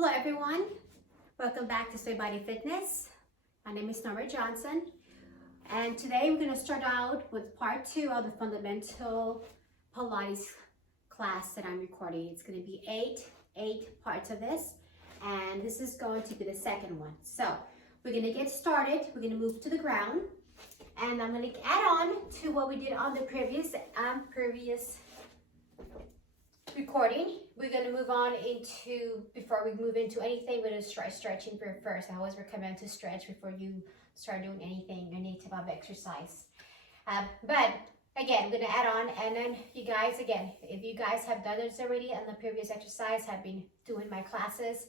Hello everyone, welcome back to Sway Body Fitness. My name is Nora Johnson, and today we're going to start out with part 2 of the fundamental Pilates class that I'm recording. It's going to be eight parts of this, and this is going to be the second one. So we're going to get started. We're going to move to the ground, and I'm going to add on to what we did on the previous recording. We're going to move on into, before we move into anything, we're going to start stretching first. I always recommend to stretch before you start doing anything, any type of exercise. But again, I'm going to add on, and then you guys, again, if you guys have done this already and the previous exercise, have been doing my classes,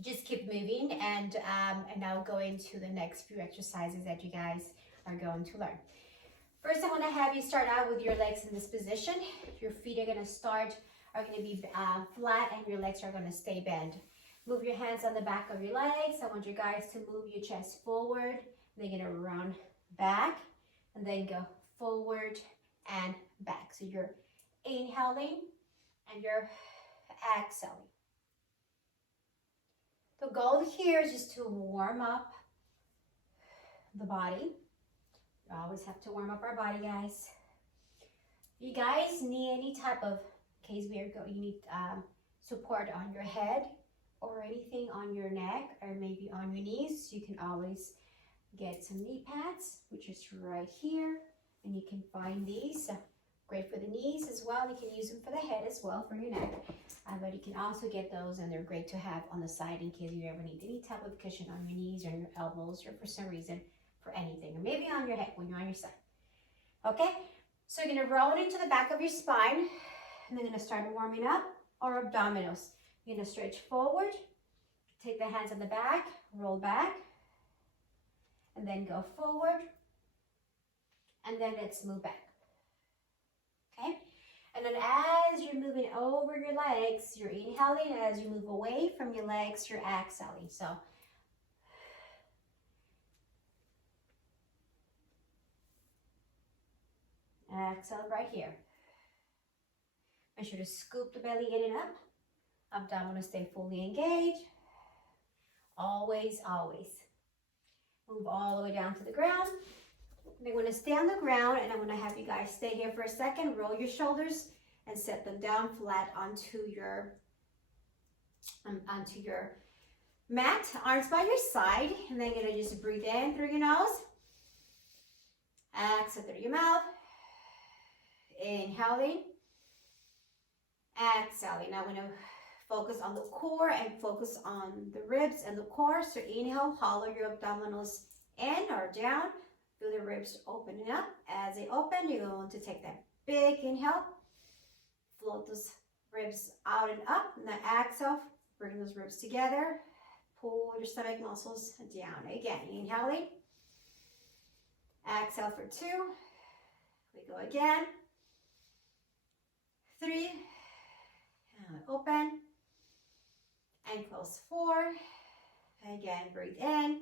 just keep moving, and I'll go into the next few exercises that you guys are going to learn. First, I want to have you start out with your legs in this position. Your feet are going to be flat, and your legs are going to stay bent. Move your hands on the back of your legs. I want you guys to move your chest forward. Then you're going to round back, and then go forward and back. So you're inhaling and you're exhaling. The goal here is just to warm up the body. You always have to warm up our body, guys. If you guys need any type of, you need support on your head or anything on your neck or maybe on your knees, you can always get some knee pads, which is right here. And you can find these. Great for the knees as well. You can use them for the head as well, for your neck. But you can also get those, and they're great to have on the side in case you ever need any type of cushion on your knees or your elbows, or for some reason, for anything, or maybe on your head when you're on your side. Okay, so you're gonna roll it into the back of your spine, and then gonna start warming up our abdominals. You're gonna stretch forward, take the hands on the back, roll back, and then go forward, and then let's move back. Okay, and then as you're moving over your legs, you're inhaling, and as you move away from your legs, you're exhaling. So exhale right here. Make sure to scoop the belly in and up. Abdominals stay fully engaged. Always, always. Move all the way down to the ground. They want to stay on the ground, and I'm going to have you guys stay here for a second. Roll your shoulders and set them down flat onto your mat. Arms by your side, and then you're going to just breathe in through your nose. Exhale through your mouth. Inhaling, exhaling. Now we're going to focus on the core and focus on the ribs and the core. So inhale, hollow your abdominals in or down. Feel the ribs opening up. As they open, you're going to take that big inhale. Float those ribs out and up. And then exhale, bring those ribs together. Pull your stomach muscles down. Again, inhaling. Exhale for 2. We go again. 3, and open, and close 4. Again, breathe in,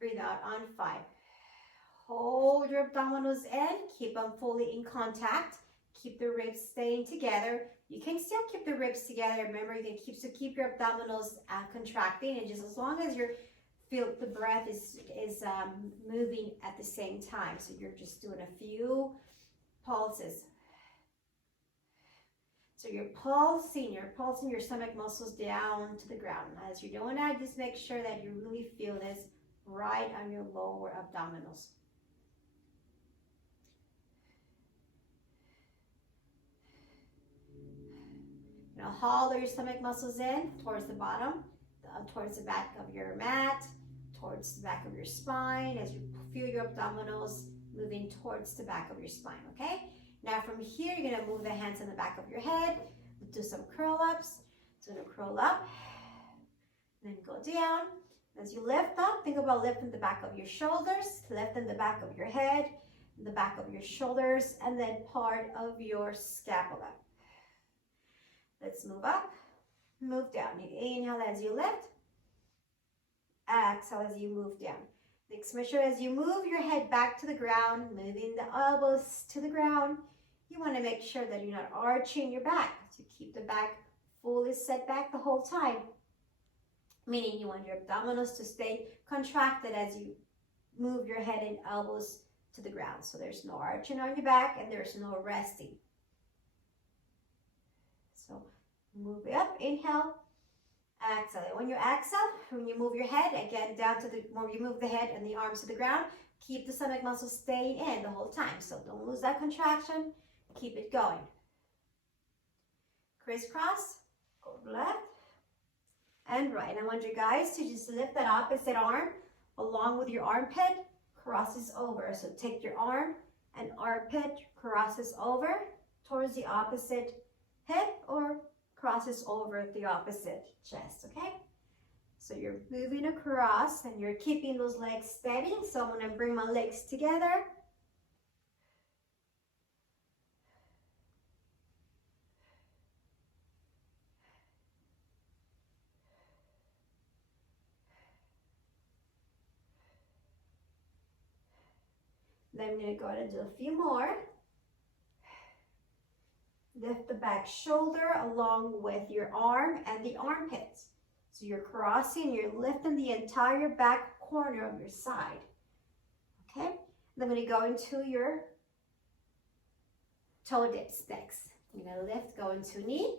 breathe out on 5. Hold your abdominals in, keep them fully in contact, keep the ribs staying together. You can still keep the ribs together. Remember, you can keep your abdominals contracting, and just as long as you feel the breath is moving at the same time. So you're just doing a few pulses. So you're pulsing your stomach muscles down to the ground. As you're doing that, just make sure that you really feel this right on your lower abdominals. Now hollow your stomach muscles in towards the bottom, towards the back of your mat, towards the back of your spine, as you feel your abdominals moving towards the back of your spine, okay? Now from here, you're gonna move the hands on the back of your head, do some curl ups. So you're gonna curl up, then go down. As you lift up, think about lifting the back of your shoulders, lifting the back of your head, the back of your shoulders, and then part of your scapula. Let's move up, move down. You inhale as you lift, exhale as you move down. Next, make sure as you move your head back to the ground, moving the elbows to the ground, you want to make sure that you're not arching your back. So keep the back fully set back the whole time. Meaning you want your abdominals to stay contracted as you move your head and elbows to the ground. So there's no arching on your back and there's no resting. So move it up, inhale, exhale. When you exhale, when you move your head, again, down to the, more you move the head and the arms to the ground, keep the stomach muscles staying in the whole time. So don't lose that contraction, keep it going. Crisscross, go left and right. I want you guys to just lift that opposite arm along with your armpit, crosses over. So take your arm and armpit crosses over towards the opposite hip or crosses over the opposite chest, okay? So you're moving across and you're keeping those legs steady. So I'm gonna bring my legs together. Then I'm gonna go ahead and do a few more. Lift the back shoulder along with your arm and the armpits. So you're crossing, you're lifting the entire back corner of your side. Okay? Then I'm going to go into your toe dips next. You're going to lift, go into knee.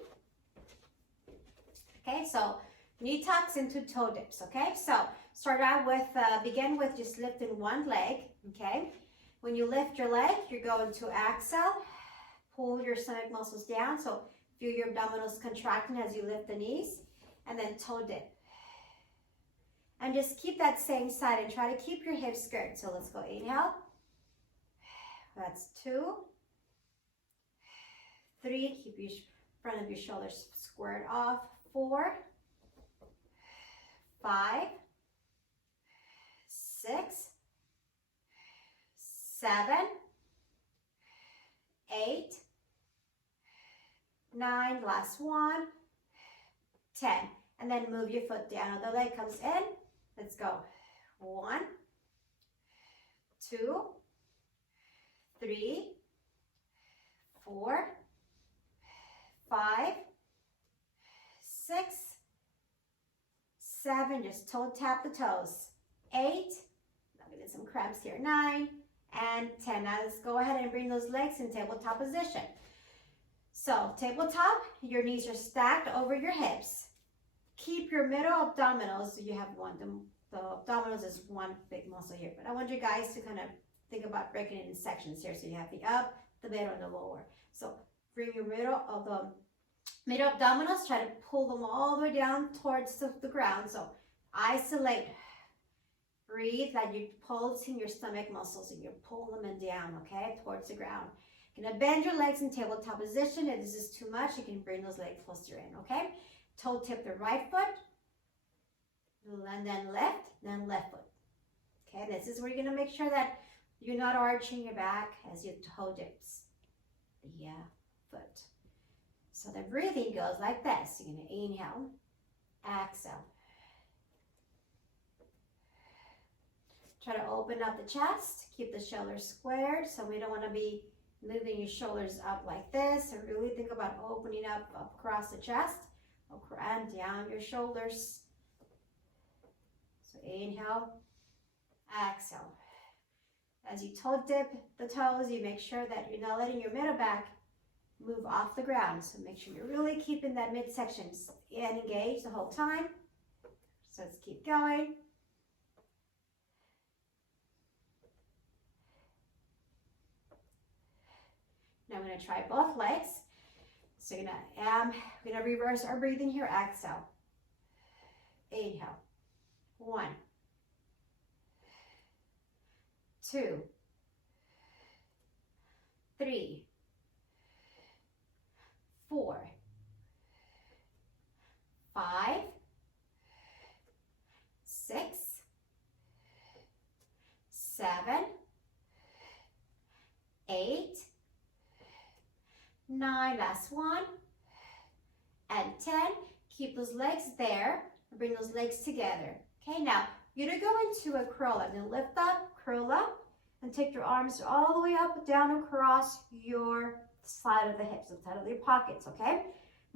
Okay, so knee tucks into toe dips. Okay, so start out with, begin with just lifting one leg. Okay, when you lift your leg, you're going to exhale. Pull your stomach muscles down, so feel your abdominals contracting as you lift the knees, and then toe dip. And just keep that same side and try to keep your hips squared. So let's go, inhale. That's 2, 3, keep your front of your shoulders squared off. 4, 5, 6, 7, 8, 9, last one, 10. And then move your foot down. The leg comes in. Let's go. 1, 2, 3, 4, 5, 6, 7. Just toe tap the toes. 8. Let me get some cramps here. 9 and 10. Now let's go ahead and bring those legs in tabletop position. So tabletop, your knees are stacked over your hips. Keep your middle abdominals. So you have one. The abdominals is one big muscle here. But I want you guys to kind of think about breaking it in sections here. So you have the up, the middle, and the lower. So bring your middle abdominals. Try to pull them all the way down towards the ground. So isolate. Breathe like you're pulsing your stomach muscles and you're pulling them down, okay, towards the ground. You're gonna bend your legs in tabletop position. If this is too much, you can bring those legs closer in, okay? Toe tip the right foot, and then left foot. Okay, this is where you're gonna make sure that you're not arching your back as your toe dips the foot. So the breathing goes like this. You're gonna inhale, exhale. Try to open up the chest, keep the shoulders squared, so we don't want to be moving your shoulders up like this. So really think about opening up across the chest and down your shoulders. So inhale, exhale. As you toe dip the toes, you make sure that you're not letting your middle back move off the ground. So make sure you're really keeping that midsection engaged the whole time. So let's keep going. Now I'm going to try both legs. So we're going to reverse our breathing here. Exhale. Inhale. 1, 2, 3, 4, 5, 6, 7, 8, 9, last one, and 10. Keep those legs there. Bring those legs together. Okay, now you're gonna go into a curl up. Then lift up, curl up, and take your arms all the way up, down, across your side of the hips, the side of your pockets, okay?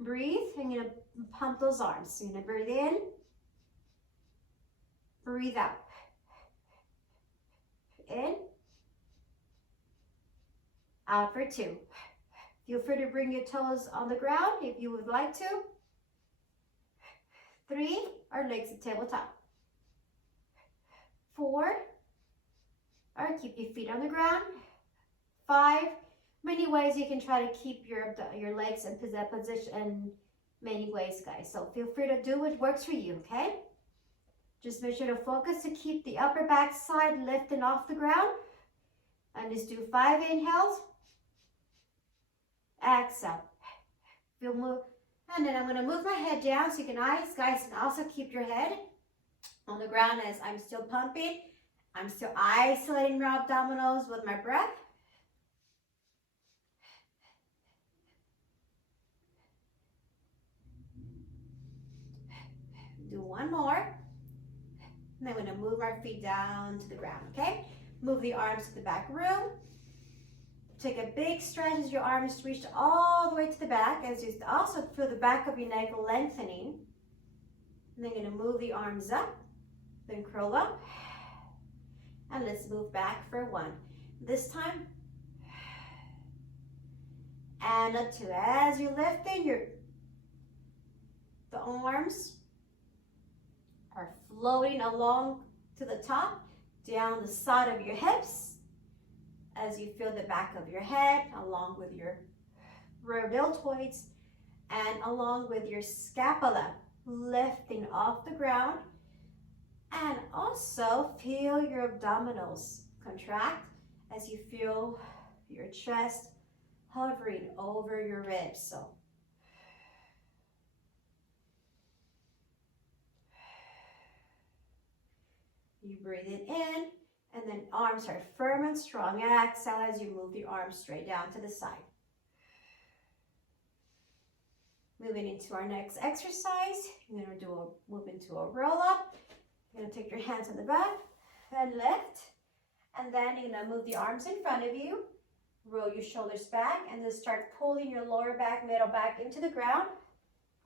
Breathe. I'm going to pump those arms. So you're going to breathe in, breathe out. In, out for 2. Feel free to bring your toes on the ground if you would like to. 3, our legs at tabletop. 4, or keep your feet on the ground. 5, many ways you can try to keep your legs in position. Many ways, guys. So feel free to do what works for you, okay? Just make sure to focus to keep the upper back side lifting off the ground. And just do 5 inhales. Exhale. Feel move. And then I'm going to move my head down so you guys can also keep your head on the ground as I'm still pumping. I'm still isolating your abdominals with my breath. Do one more. And I'm going to move our feet down to the ground, okay? Move the arms to the back room. Take a big stretch as your arms reach all the way to the back, as you also feel the back of your neck lengthening. And then you're going to move the arms up, then curl up. And let's move back for 1. This time, and a 2. As you lift in, the arms are floating along to the top, down the side of your hips, as you feel the back of your head, along with your rear deltoids, and along with your scapula, lifting off the ground. And also feel your abdominals contract as you feel your chest hovering over your ribs. So you breathe it in, and then arms are firm and strong. Exhale as you move the arms straight down to the side. Moving into our next exercise, you're going to move into a roll up. You're going to take your hands on the back and lift. And then you're going to move the arms in front of you. Roll your shoulders back and then start pulling your lower back, middle back into the ground.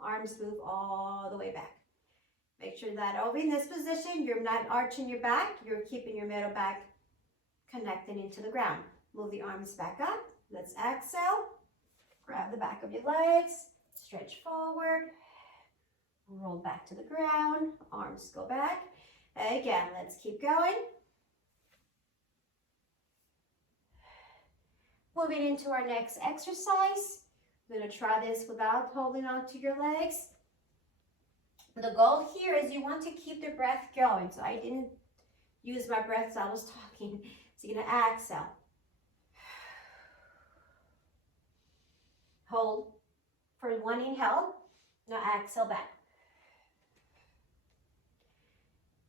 Arms move all the way back. Make sure that over in this position, you're not arching your back. You're keeping your middle back connected into the ground. Move the arms back up. Let's exhale. Grab the back of your legs. Stretch forward. Roll back to the ground. Arms go back. Again, let's keep going. Moving into our next exercise. We're going to try this without holding on to your legs. The goal here is you want to keep the breath going. So I didn't use my breath as I was talking. So you're going to exhale. Hold for 1 inhale. Now exhale back.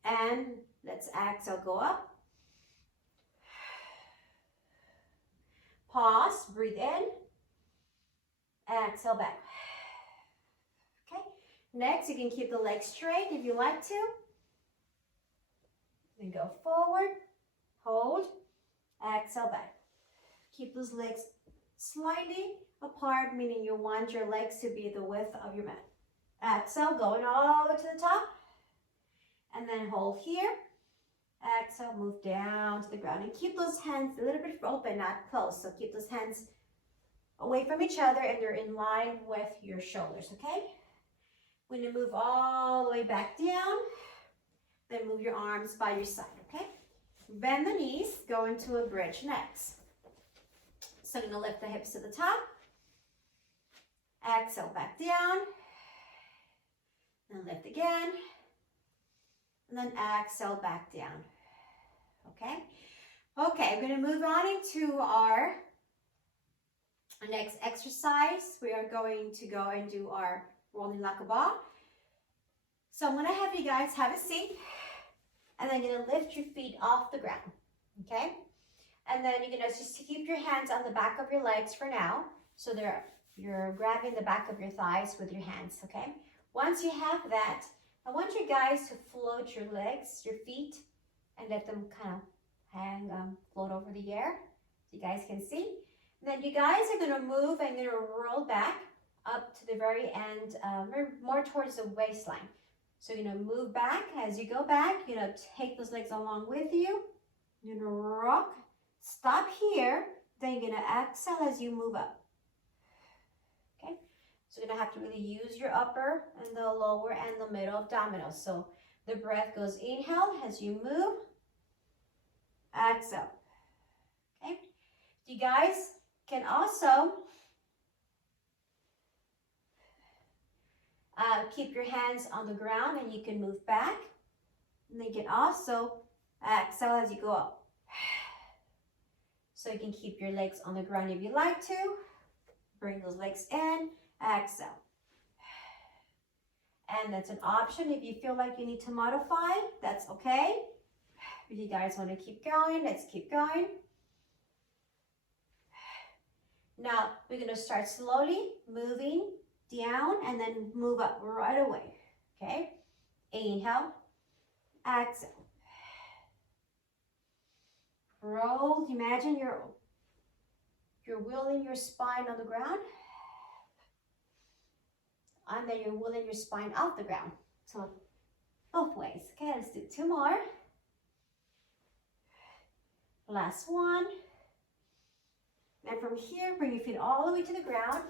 And let's exhale, go up. Pause, breathe in. Exhale back. Okay. Next, you can keep the legs straight if you like to. Then go forward, hold, exhale back. Keep those legs slightly apart, meaning you want your legs to be the width of your mat. Exhale, going all the way to the top. And then hold here. Exhale, move down to the ground. And keep those hands a little bit open, not closed. So keep those hands away from each other and they're in line with your shoulders, okay? When you move all the way back down, then move your arms by your side, okay? Bend the knees, go into a bridge next. So you're gonna lift the hips to the top. Exhale, back down. And lift again. And then exhale, back down. Okay? Okay, we're gonna move on into our next exercise. We are going to go and do our rolling like a ball. So I'm gonna have you guys have a seat, and then you're gonna lift your feet off the ground, okay? And then you're gonna just keep your hands on the back of your legs for now. So you're grabbing the back of your thighs with your hands, okay? Once you have that, I want you guys to float your legs, your feet, and let them kind of hang, float over the air, so you guys can see. And then you guys are gonna move and you're gonna roll back up to the very end, more towards the waistline. So you're gonna move back. As you go back, you're gonna take those legs along with you. You're gonna rock, stop here, then you're gonna exhale as you move up. Okay, so you're gonna have to really use your upper and the lower and the middle abdominals. So the breath goes inhale as you move, exhale. Okay, you guys can also keep your hands on the ground and you can move back. And then you can also exhale as you go up. So you can keep your legs on the ground if you like to. Bring those legs in, exhale. And that's an option if you feel like you need to modify, that's okay. If you guys want to keep going, let's keep going. Now we're going to start slowly moving down and then move up right away. Okay, inhale, exhale. Roll. Imagine you're wheeling your spine on the ground, and then you're wheeling your spine off the ground. So both ways. Okay, let's do 2 more. Last one. And from here, bring your feet all the way to the ground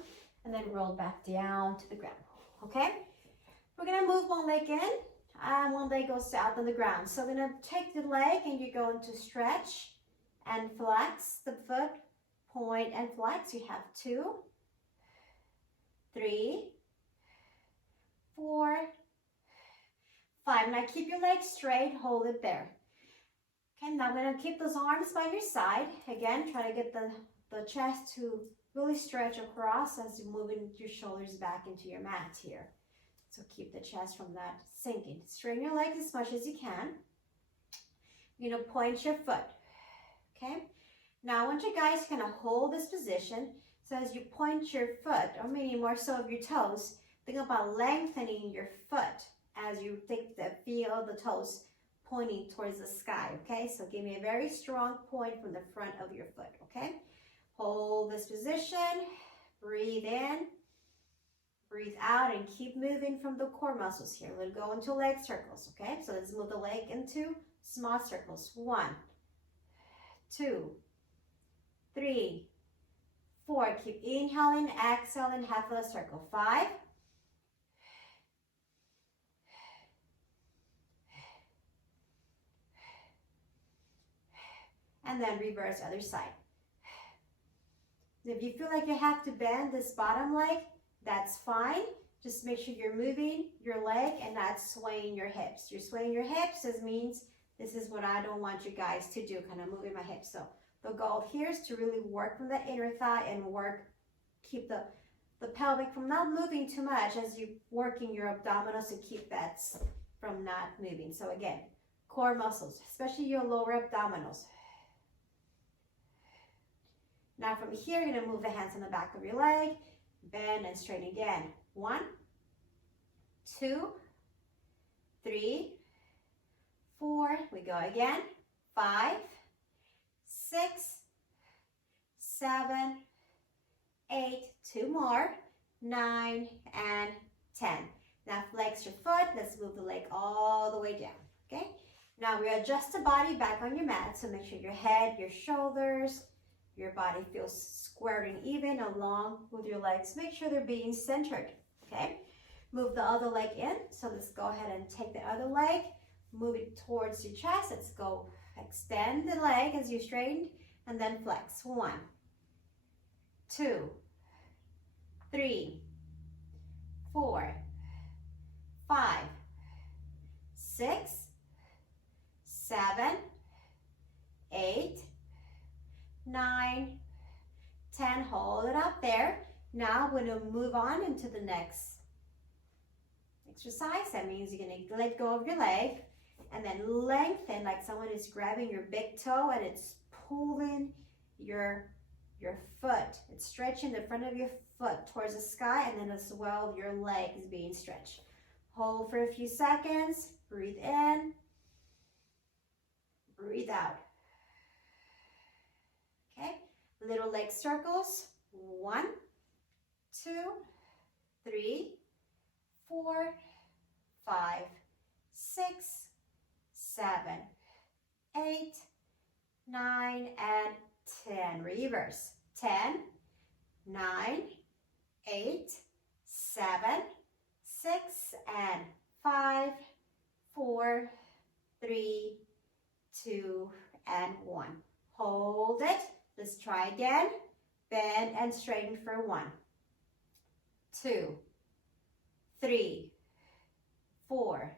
and then roll back down to the ground. Okay? We're gonna move one leg in and one leg goes out on the ground. So we're gonna take the leg and you're going to stretch and flex the foot, point and flex. You have 2, 3, 4, 5. Now keep your legs straight, hold it there. Okay, now I'm gonna keep those arms by your side. Again, try to get the chest to really stretch across as you're moving your shoulders back into your mat here. So keep the chest from that sinking. Straighten your legs as much as you can. You're gonna point your foot, okay? Now I want you guys to kind of hold this position. So as you point your foot, or maybe more so of your toes, think about lengthening your foot as you feel the toes pointing towards the sky, okay? So give me a very strong point from the front of your foot, okay? Hold this position, breathe in, breathe out, and keep moving from the core muscles here. We'll go into leg circles, okay? So let's move the leg into small circles. 1, 2, 3, 4. Keep inhaling, exhaling, half of a circle. 5, and then reverse other side. If you feel like you have to bend this bottom leg, that's fine. Just make sure you're moving your leg and not swaying your hips. You're swaying your hips, this means this is what I don't want you guys to do, kind of moving my hips. So the goal here is to really work from the inner thigh and keep the pelvic from not moving too much as you working your abdominals to keep that from not moving. So again, core muscles, especially your lower abdominals. Now from here, you're gonna move the hands on the back of your leg, bend and straighten again. 1, 2, 3, 4, we go again. 5, 6, 7, 8, 2 more, 9, and 10. Now flex your foot, let's move the leg all the way down, okay? Now we adjust the body back on your mat, so make sure your head, your shoulders, your body feels squared and even along with your legs. Make sure they're being centered, okay? Move the other leg in. So let's go ahead and take the other leg, move it towards your chest. Let's go extend the leg as you straighten and then flex. 1, 2, 3, 4, 5, 6, 7, 8, 9, 10, hold it up there. Now we're gonna move on into the next exercise. That means you're gonna let go of your leg and then lengthen like someone is grabbing your big toe and it's pulling your foot. It's stretching the front of your foot towards the sky, and then as well your leg is being stretched. Hold for a few seconds, breathe in, breathe out. Okay, little leg circles. 1, 2, 3, 4, 5, 6, 7, 8, 9, and 10. Reverse. 10, 9, 8, 7, 6, and 5, 4, 3, 2, and 1. Hold it. Let's try again. Bend and straighten for 1, 2, 3, 4,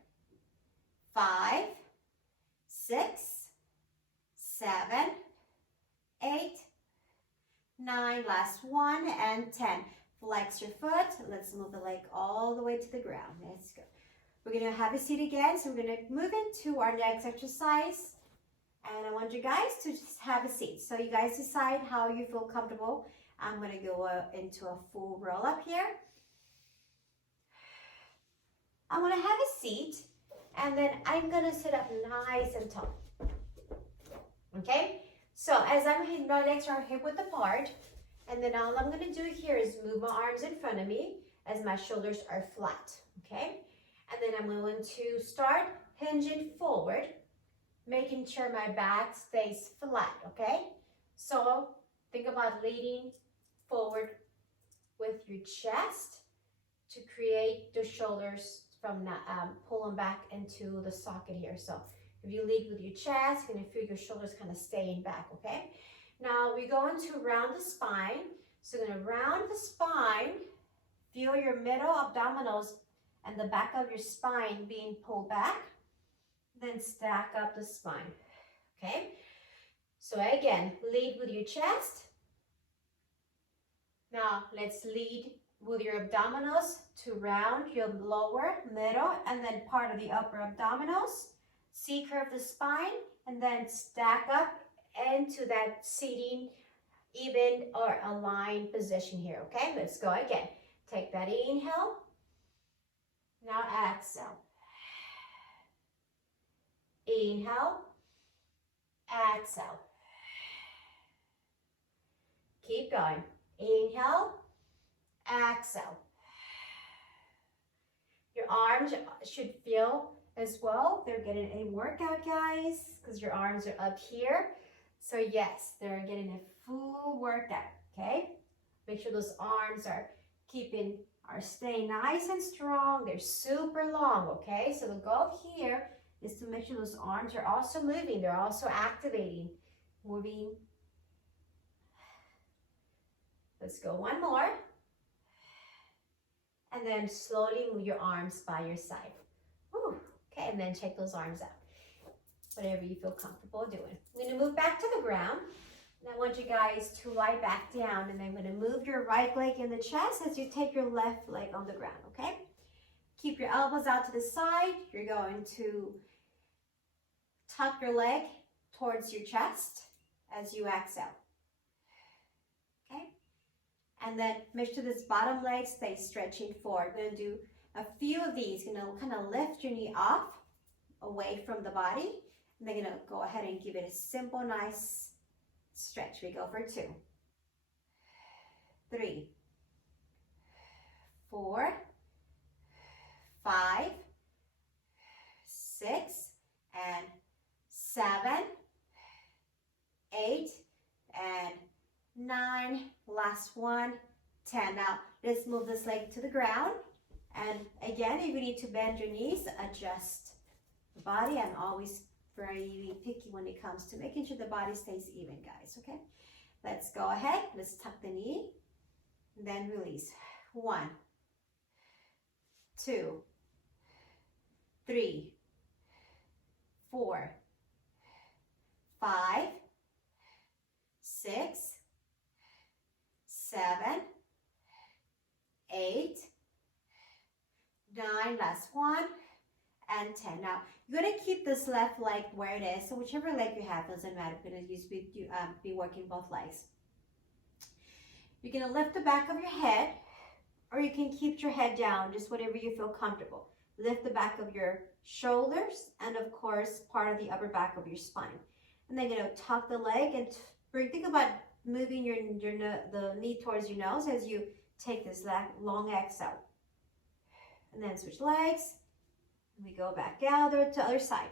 5, 6, 7, 8, 9, last 1, and 10. Flex your foot. Let's move the leg all the way to the ground. Let's go. We're going to have a seat again, so we're going to move into our next exercise. And I want you guys to just have a seat. So you guys decide how you feel comfortable. I'm going to go into a full roll up here. I'm going to have a seat, and then I'm going to sit up nice and tall. Okay? So as I'm hitting my legs are hip width apart, and then all I'm going to do here is move my arms in front of me as my shoulders are flat. Okay? And then I'm going to start hinging forward, making sure my back stays flat, okay? So think about leaning forward with your chest to create the shoulders from pulling back into the socket here. So if you lead with your chest, you're gonna feel your shoulders kind of staying back, okay? Now we're going to round the spine. So you're gonna round the spine, feel your middle abdominals and the back of your spine being pulled back. Then stack up the spine, okay? So again, lead with your chest. Now let's lead with your abdominals to round your lower, middle, and then part of the upper abdominals. C-curve the spine, and then stack up into that seating, even or aligned position here, okay? Let's go again. Take that inhale. Now exhale. Inhale, exhale. Keep going. Inhale, exhale. Your arms should feel as well. They're getting a workout, guys, because your arms are up here. So yes, they're getting a full workout, okay? Make sure those arms are staying nice and strong. They're super long, okay? So the goal here is to make sure those arms are also moving. They're also activating, moving. Let's go one more. And then slowly move your arms by your side. Whew. Okay, and then check those arms out. Whatever you feel comfortable doing. I'm gonna move back to the ground. And I want you guys to lie back down, and I'm gonna move your right leg in the chest as you take your left leg on the ground, okay? Keep your elbows out to the side. You're going to tuck your leg towards your chest as you exhale, okay? And then make sure this bottom leg stays stretching forward. We're gonna do a few of these. You're gonna kind of lift your knee off, away from the body. And then gonna go ahead and give it a simple, nice stretch. We go for 2, 3, 4, 5, 6, and 7, 8, and 9, last one, 10. Now, let's move this leg to the ground. And again, if you need to bend your knees, adjust the body, and always very picky when it comes to making sure the body stays even, guys, okay? Let's go ahead. Let's tuck the knee, and then release. 1, 2, 3, 4, 5, 6, 7, 8, 9, last one, and 10. Now, you're gonna keep this left leg where it is. So whichever leg you have, doesn't matter. We're gonna be working both legs. You're gonna lift the back of your head, or you can keep your head down, just whatever you feel comfortable. Lift the back of your shoulders, and of course, part of the upper back of your spine. And then you're gonna tuck the leg and think about moving the knee towards your nose as you take this long exhale. And then switch legs. We go back out to the other side.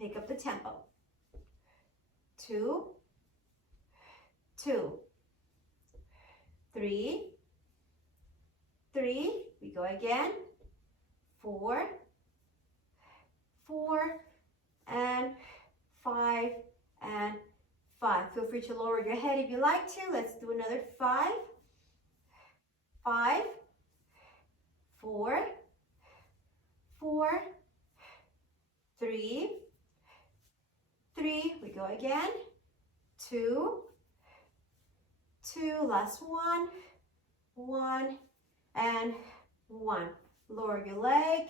Pick up the tempo. 2, 2, 3, 3. We go again. 4, 4, and 5, and 5. Feel free to lower your head if you like to. Let's do another 5, 5, 4, 4, 3, 3. We go again. 2, 2. Last one, 1, and 1. Lower your leg,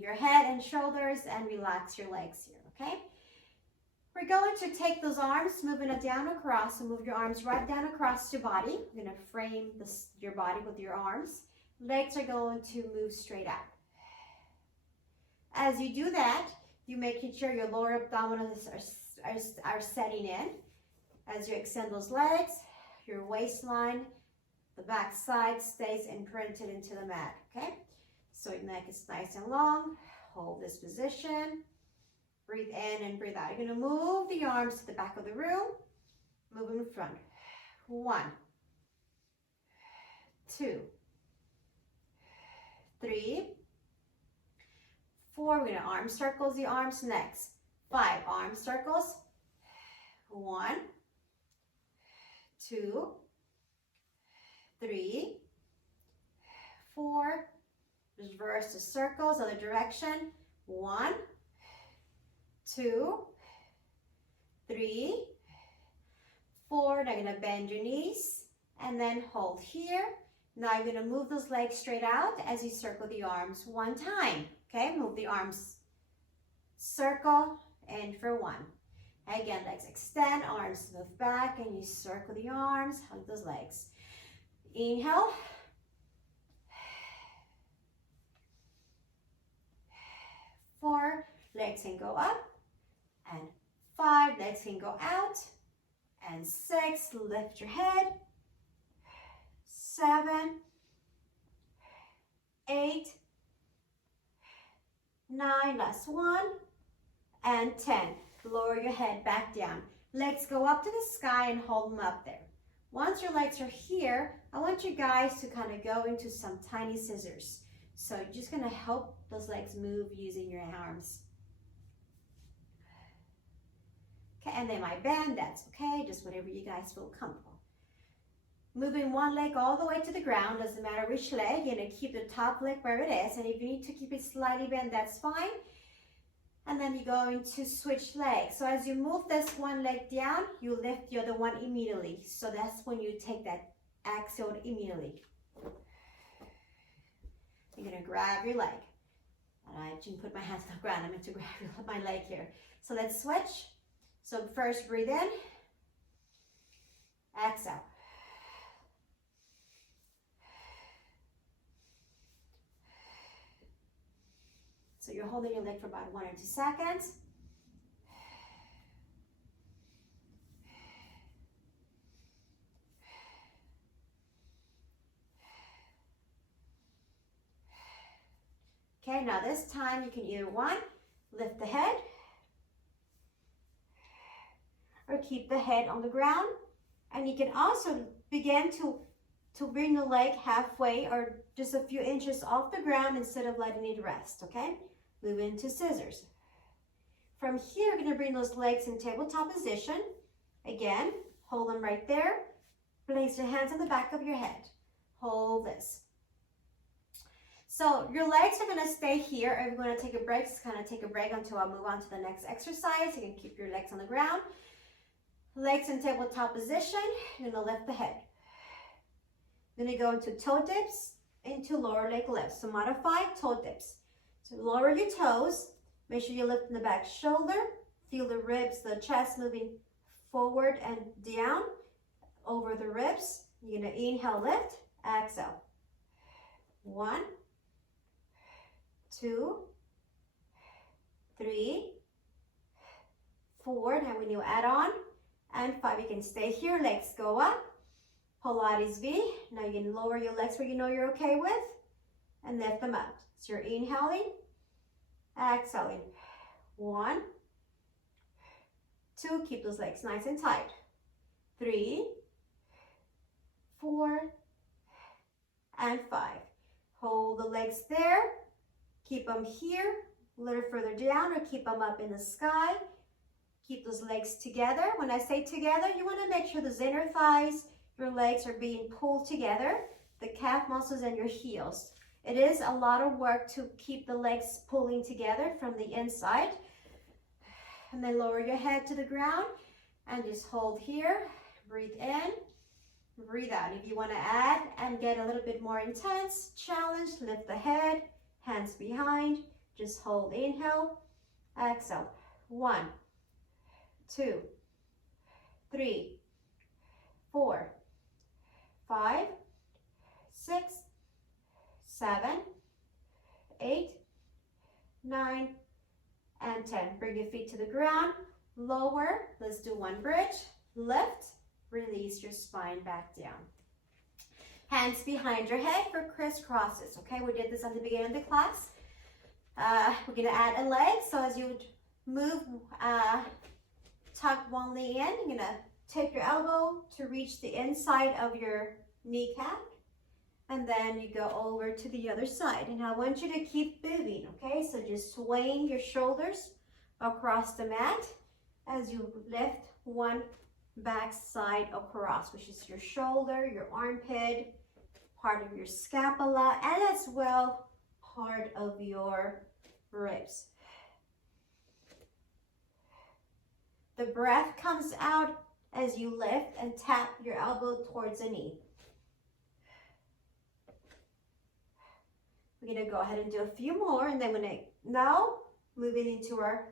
your head and shoulders, and relax your legs here, okay? We're going to take those arms, moving it down across, and move your arms right down across your body. You're going to frame your body with your arms. Legs are going to move straight out. As you do that, you're making sure your lower abdominals are setting in. As you extend those legs, your waistline, the back side stays imprinted into the mat, okay? So your neck is nice and long. Hold this position. Breathe in and breathe out. You're going to move the arms to the back of the room. Move in front. 1, 2, 3, 4. We're going to arm circles the arms next. 5 arm circles. 1, 2, 3, 4. Reverse the circles, other direction. 1, 2, 3, 4. Now you're going to bend your knees and then hold here. Now you're going to move those legs straight out as you circle the arms one time. Okay, move the arms, circle, and for 1. Again, legs extend, arms move back, and you circle the arms, hug those legs. Inhale. 4, legs can go up, and 5, legs can go out, and 6, lift your head, 7, 8, 9, last one, and 10. Lower your head back down. Legs go up to the sky and hold them up there. Once your legs are here, I want you guys to kind of go into some tiny scissors. So you're just going to help those legs move using your arms. Okay, and they might bend, that's okay, just whatever you guys feel comfortable. Moving one leg all the way to the ground, doesn't matter which leg, you're going to keep the top leg where it is, and if you need to keep it slightly bent, that's fine. And then you're going to switch legs. So as you move this one leg down, you lift the other one immediately. So that's when you take that exhale immediately. You're going to grab your leg. And I didn't put my hands on the ground. I meant to grab my leg here. So let's switch. So first breathe in. Exhale. So you're holding your leg for about 1 or 2 seconds. Okay, now this time you can either lift the head, or keep the head on the ground. And you can also begin to bring the leg halfway or just a few inches off the ground instead of letting it rest, okay? Move into scissors. From here, you're gonna bring those legs in tabletop position. Again, hold them right there. Place your hands on the back of your head. Hold this. So your legs are gonna stay here. If you're gonna take a break, just kind of take a break until I move on to the next exercise. You can keep your legs on the ground. Legs in tabletop position. You're gonna lift the head. You're gonna go into toe dips, into lower leg lifts. So modify toe dips. So lower your toes. Make sure you lift in the back shoulder. Feel the ribs, the chest moving forward and down over the ribs. You're gonna inhale, lift, exhale. 1, 2, 3, 4. Now when you add on, and 5. You can stay here, legs go up. Pilates V. Now you can lower your legs where you know you're okay with. and lift them up. So you're inhaling, exhaling. 1, 2, keep those legs nice and tight. 3, 4, and 5. Hold the legs there. Keep them here, a little further down, or keep them up in the sky. Keep those legs together. When I say together, you want to make sure those inner thighs, your legs are being pulled together, the calf muscles and your heels. It is a lot of work to keep the legs pulling together from the inside. And then lower your head to the ground and just hold here. Breathe in, breathe out. If you want to add and get a little bit more intense, challenge, lift the head, hands behind, just hold, inhale, exhale. 1, 2, 3, 4, 5, 6, 7, 8, 9, and 10. Bring your feet to the ground, lower. Let's do one bridge, lift, release your spine back down. Hands behind your head for crisscrosses, okay? We did this at the beginning of the class. We're gonna add a leg, so as you move, tuck one leg in, you're gonna take your elbow to reach the inside of your kneecap, and then you go over to the other side. And I want you to keep moving, okay? So just swaying your shoulders across the mat as you lift one back side across, which is your shoulder, your armpit, part of your scapula, and as well part of your ribs. The breath comes out as you lift and tap your elbow towards the knee. We're gonna go ahead and do a few more, and then now moving into our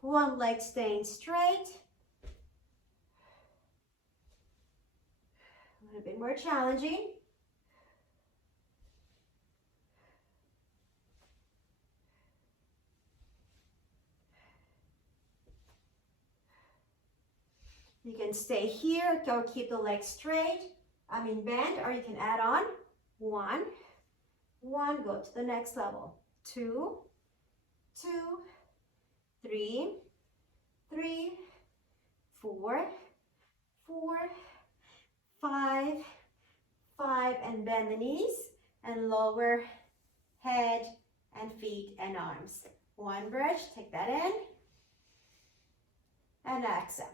one leg staying straight. A little bit more challenging. You can stay here, go keep the legs straight, bend, or you can add on. 1, go to the next level. 2, 3, 4, 5, and bend the knees and lower head and feet and arms. One bridge, take that in, and exhale.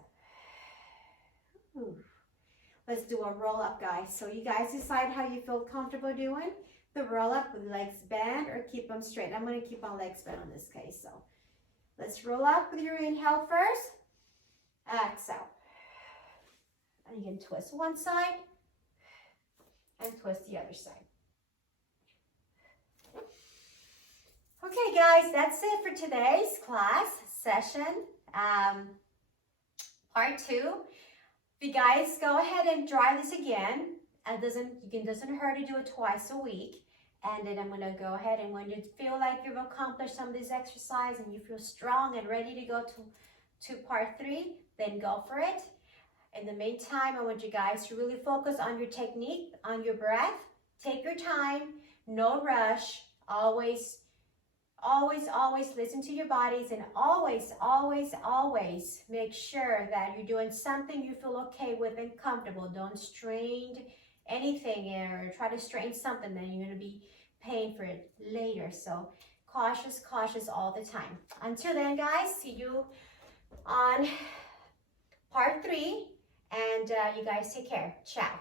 Let's do a roll up, guys. So you guys decide how you feel comfortable doing the roll up with legs bent or keep them straight. I'm going to keep my legs bent on this case. So let's roll up with your inhale first. Exhale. And you can twist one side and twist the other side. Okay, guys, that's it for today's class session, part 2. If you guys go ahead and try this again, it doesn't hurt to do it twice a week. And then I'm gonna go ahead, and when you feel like you've accomplished some of these exercises and you feel strong and ready to go to part 3, then go for it. In the meantime, I want you guys to really focus on your technique, on your breath. Take your time, no rush. Always listen to your bodies, and always make sure that you're doing something you feel okay with and comfortable. Don't strain anything or try to strain something, then you're going to be paying for it later. So cautious all the time. Until then, guys, see you on part 3, and you guys take care. Ciao.